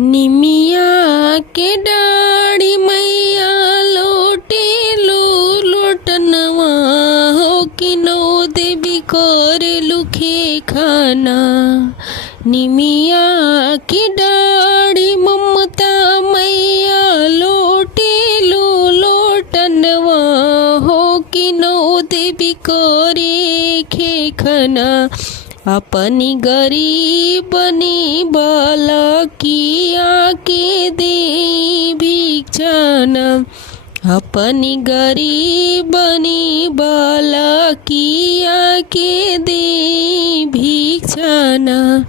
निमिया के डाड़ी मैया लोटे लो लोटनवा हो कि नो देवी कर लुखे खाना। निमिया की डाड़ी ममता मैया लोटे लो लोटनवा हो कि नो देवी करे खे खाना। अपनी गरीबनी बालकिया के दे भिक्षाना। अपनी गरीबनी बालकिया के दे भिक्षाना।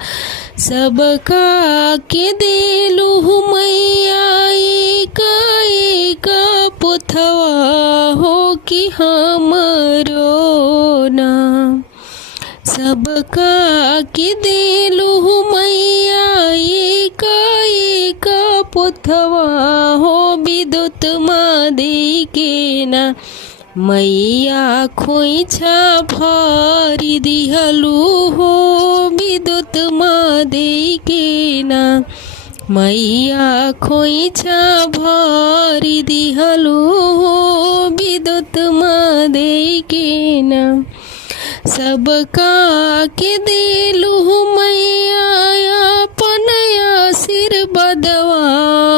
सबका के देलू मैया एक एक पुथवा हो कि हमरो नाम। सबका के देलू मैया एक एक पुथवा हो विद्युत मादी के ना। मैया खोइछा भरी दिहलू हो विद्युत मादी के ना। मैया खोइछा भरी दिहलू हो विद्युत मादी के ना। सबका के देलू मैया अपन आशीर्वादवा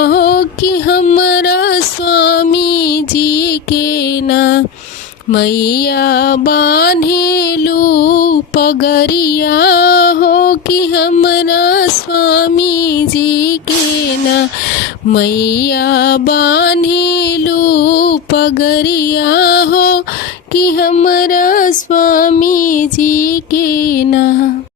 हो कि हमरा स्वामी जी के ना। मैया बान्हेलू पगरिया हो कि हमरा स्वामी जी के ना। मैया बान्हेलू पगरिया हो कि हमरा स्वामी जी के ना।